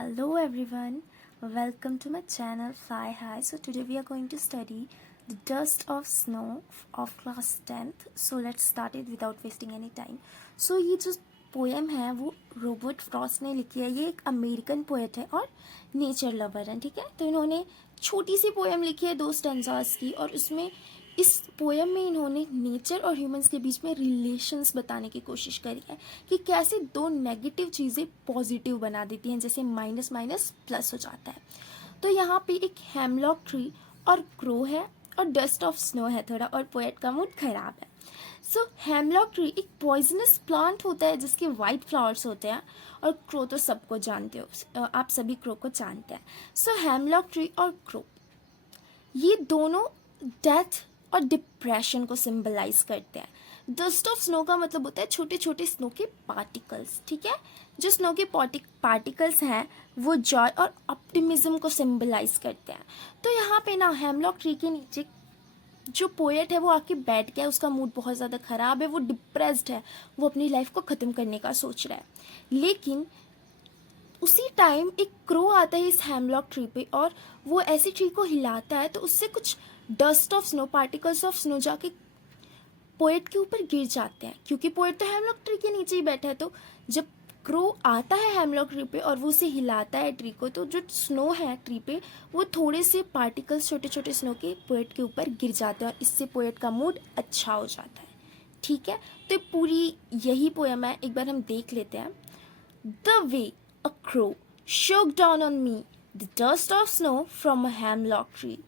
Hello everyone, welcome to my channel Fly High. So today we are going to study the dust of snow of class 10th. So let's start it without wasting any time. So ये जो poem है वो Robert Frost ने लिखी है. ये एक American poet है और नेचर लवर है. ठीक है, तो इन्होंने छोटी सी पोएम लिखी है 2 स्टेंजास की, और उसमें इस पोएम में इन्होंने नेचर और ह्यूमंस के बीच में रिलेशंस बताने की कोशिश करी है कि कैसे 2 नेगेटिव चीज़ें पॉजिटिव बना देती हैं, जैसे माइनस माइनस प्लस हो जाता है. तो यहाँ पे एक हेमलॉक ट्री और क्रो है और डस्ट ऑफ स्नो है थोड़ा, और पोएट का मूड खराब है. सो हेमलॉक ट्री एक पॉइजनस प्लांट होता है जिसके वाइट फ्लावर्स होते हैं, और क्रो तो सबको जानते हो, आप सभी क्रो को जानते हैं. सो हेमलॉक ट्री और क्रो ये दोनों डेथ और डिप्रेशन को सिंबलाइज करते हैं. डस्ट ऑफ स्नो का मतलब होता है छोटे छोटे स्नो के पार्टिकल्स. ठीक है, जो स्नो के पार्टिकल्स हैं वो जॉय और ऑप्टिमिज्म को सिंबलाइज करते हैं. तो यहाँ पे ना हेमलॉक ट्री के नीचे जो पोएट है वो आके बैठ गया, उसका मूड बहुत ज़्यादा ख़राब है, वो डिप्रेस्ड है, वो अपनी लाइफ को ख़त्म करने का सोच रहा है. लेकिन उसी टाइम एक क्रो आता है इस हेमलॉक ट्री पे, और वो ऐसी ट्री को हिलाता है तो उससे कुछ dust of snow, particles of snow जाके पोएट के ऊपर गिर जाते हैं, क्योंकि पोएट तो हेमलॉक ट्री के नीचे ही बैठा है. तो जब क्रो आता है हेमलॉक ट्री पे और वो उसे हिलाता है ट्री को, तो जो स्नो है ट्री पे वो थोड़े से पार्टिकल्स छोटे छोटे स्नो के पोएट के ऊपर गिर जाते हैं, और इससे पोएट का मूड अच्छा हो जाता है. ठीक है, तो पूरी यही पोएम है, एक बार हम देख लेते हैं. The way a crow shook down on me, the dust of snow from a hemlock tree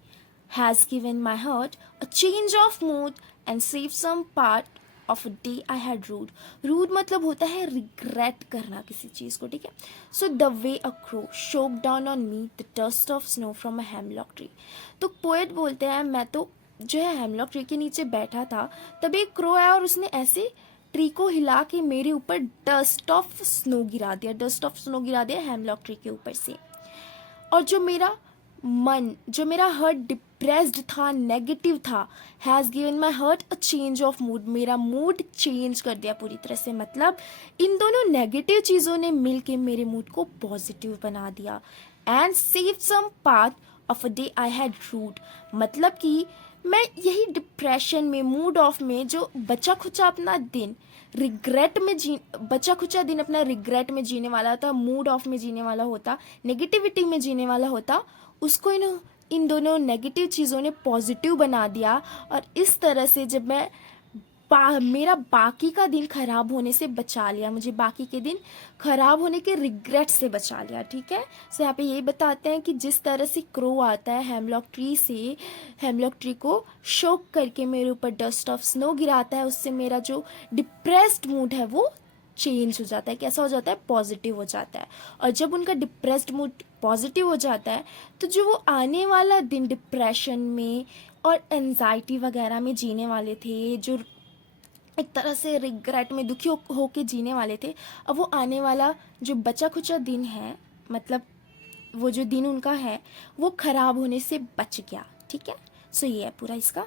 has given my heart a change of mood and saved some part of a day I had rued. Rude मतलब होता है regret करना किसी चीज़ को. ठीक है, so the way a crow shook down on me the dust of snow from a hemlock tree. तो poet बोलते हैं मैं तो जो है हेमलॉक ट्री के नीचे बैठा था, तभी एक क्रो आया और उसने ऐसे ट्री को हिला के मेरे ऊपर डस्ट ऑफ स्नो गिरा दिया हेमलॉक ट्री के ऊपर से. और जो मेरा मन, जो मेरा हार्ट डिप्रेस्ड था, नेगेटिव था, has given my heart a change of mood. मेरा मूड चेंज कर दिया पूरी तरह से. मतलब इन दोनों नेगेटिव चीज़ों ने मिल के मेरे मूड को पॉजिटिव बना दिया. And save some path of a day I had rude. मतलब कि मैं यही डिप्रेशन में, मूड ऑफ में, जो बचा खुचा अपना दिन रिग्रेट में बचा खुचा दिन अपना रिग्रेट में जीने वाला होता, मूड ऑफ में जीने वाला होता, नेगेटिविटी में जीने वाला होता, उसको इन दोनों नेगेटिव चीज़ों ने पॉजिटिव बना दिया. और इस तरह से जब मैं मेरा बाकी का दिन ख़राब होने से बचा लिया, मुझे बाकी के दिन ख़राब होने के रिग्रेट से बचा लिया. ठीक है, सो यहाँ पे यही बताते हैं कि जिस तरह से क्रो आता है हेमलॉक ट्री से, हेमलॉक ट्री को शोक करके मेरे ऊपर डस्ट ऑफ स्नो गिराता है, उससे मेरा जो डिप्रेस्ड मूड है वो चेंज हो जाता है. कैसा हो जाता है? पॉजिटिव हो जाता है. और जब उनका डिप्रेस्ड मूड पॉजिटिव हो जाता है तो जो वो आने वाला दिन डिप्रेशन में और एंजाइटी वगैरह में जीने वाले थे, जो एक तरह से रिग्रेट में दुखी होके जीने वाले थे, अब वो आने वाला जो बचा खुचा दिन है, मतलब वो जो दिन उनका है वो ख़राब होने से बच गया. ठीक है, सो ये है पूरा इसका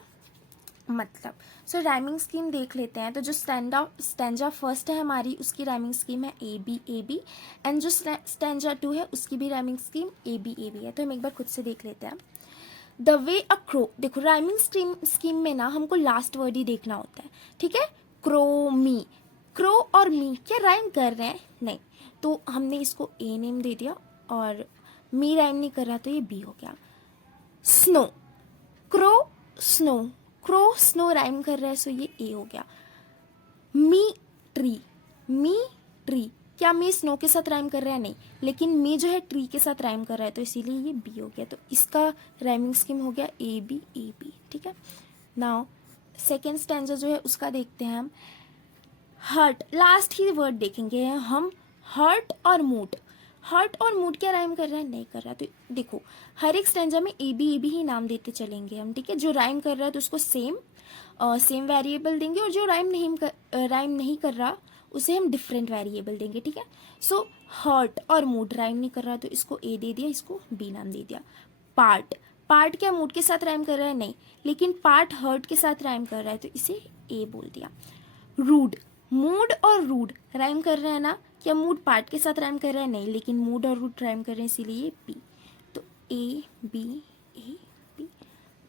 मतलब. सो राइमिंग स्कीम देख लेते हैं. तो जो स्टैंजा फर्स्ट है हमारी, उसकी राइमिंग स्कीम है ए बी, एंड जो स्टैंजा 2 है उसकी भी राइमिंग स्कीम ए बी है. तो हम एक बार खुद से देख लेते हैं. द वे अ क्रो, देखो राइमिंग स्कीम में ना हमको लास्ट वर्ड ही देखना होता है. ठीक है, क्रो मी, क्रो और मी क्या राइम कर रहे हैं? नहीं, तो हमने इसको ए नेम दे दिया, और मी राइम नहीं कर रहा तो ये बी हो गया. Snow, crow snow, crow snow rhyme कर रहा है, सो ये ए हो गया. मी ट्री, क्या मी स्नो के साथ राइम कर रहा है? नहीं, लेकिन मी जो है ट्री के साथ राइम कर रहा है, तो इसीलिए ये बी हो गया. तो इसका राइमिंग स्कीम हो गया ए बी. ठीक है, नाउ सेकेंड स्टैंजा जो है उसका देखते हैं हम. हर्ट, लास्ट ही वर्ड देखेंगे हम. हर्ट और मूड क्या राइम कर रहा है? नहीं कर रहा. तो देखो हर एक स्टैंजा में ए बी ही नाम देते चलेंगे हम. ठीक है, जो राइम कर रहा है तो उसको सेम वेरिएबल देंगे, और जो राइम नहीं कर रहा उसे हम डिफरेंट वेरिएबल देंगे. ठीक है, सो हर्ट और मूड राइम नहीं कर रहा तो इसको ए दे दिया, इसको बी नाम दे दिया. पार्ट क्या मूड के साथ राइम कर रहा है? नहीं, लेकिन पार्ट हर्ट के साथ राइम कर रहा है तो इसे ए बोल दिया. रूड, मूड और रूड राइम कर रहे हैं ना, क्या मूड पार्ट के साथ राइम कर रहा है? नहीं, लेकिन मूड और रूट राइम कर रहे हैं, इसीलिए पी। तो ए बी ए बी,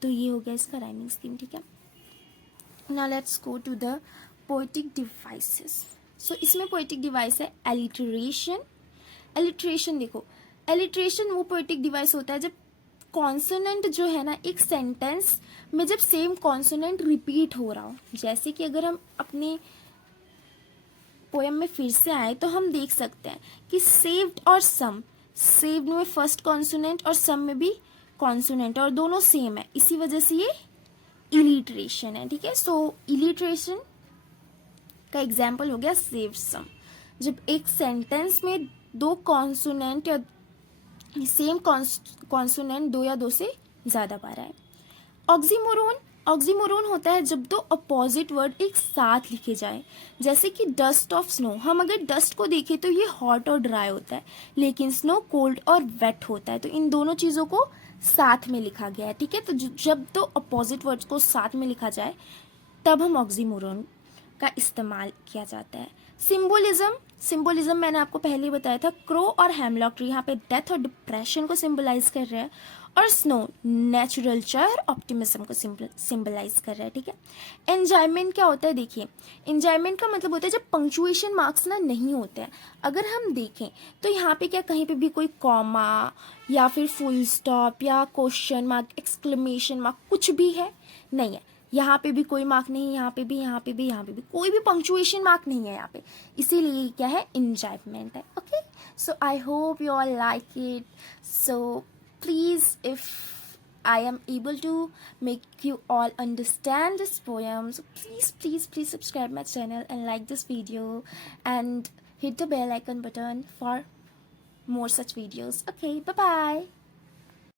तो ये हो गया इसका राइमिंग स्कीम, ठीक है। Now let's go to the poetic devices. So इसमें पोएटिक डिवाइस है एलिटरेशन। एलिटरेशन देखो, एलिटरेशन वो पोएटिक डिवाइस होता है जब कॉन्सोनेंट जो है ना एक सेंटेंस में जब सेम कॉन्सोनेंट रिपीट हो रहा हो। जैसे कि अगर हम अपने पोएम में फिर से आए तो हम देख सकते हैं कि सेव्ड और सम, सेव्ड में फर्स्ट कॉन्सोनेंट और सम में भी कॉन्सोनेंट और दोनों सेम है, इसी वजह से ये इलिट्रेशन है, ठीक है। सो इलिट्रेशन का एग्जाम्पल हो गया सेव्ड सम, जब एक सेंटेंस में दो कॉन्सोनेंट या सेम कॉन्सोनेंट दो या दो से ज़्यादा बार आए। ऑक्सीमोरोन, ऑक्सीमोरोन होता है जब दो अपोजिट वर्ड एक साथ लिखे जाए, जैसे कि डस्ट ऑफ स्नो। हम अगर डस्ट को देखें तो ये हॉट और ड्राई होता है, लेकिन स्नो कोल्ड और वेट होता है, तो इन दोनों चीज़ों को साथ में लिखा गया है, ठीक है। तो जब दो अपोजिट वर्ड्स को साथ में लिखा जाए तब हम ऑक्सीमोरोन का इस्तेमाल किया जाता है। सिंबोलिज्म, सिंबोलिज्म मैंने आपको पहले ही बताया था, क्रो और हेमलॉक ट्री यहाँ पे डेथ और डिप्रेशन को सिंबलाइज कर रहे हैं, और स्नो नेचुरल चेयर ऑप्टिमिज्म को सिंबलाइज कर रहा है, ठीक है। एंजॉयमेंट क्या होता है? देखिए, एंजॉयमेंट का मतलब होता है जब पंक्चुएशन मार्क्स ना नहीं होते हैं। अगर हम देखें तो यहाँ पे क्या कहीं पे भी कोई कॉमा या फिर फुल स्टॉप या क्वेश्चन मार्क, एक्सक्लेमेशन मार्क कुछ भी है? नहीं है। यहाँ पे भी कोई मार्क नहीं, यहाँ पे भी, यहाँ पे भी, यहाँ पे भी कोई भी पंक्चुएशन मार्क नहीं है यहाँ पे, इसीलिए क्या है? एंजॉयमेंट है, okay. So I hope you all like it. So please, if I am able to make you all understand this poem, so please subscribe my channel and like this video and hit the bell icon button for more such videos. Okay, bye bye.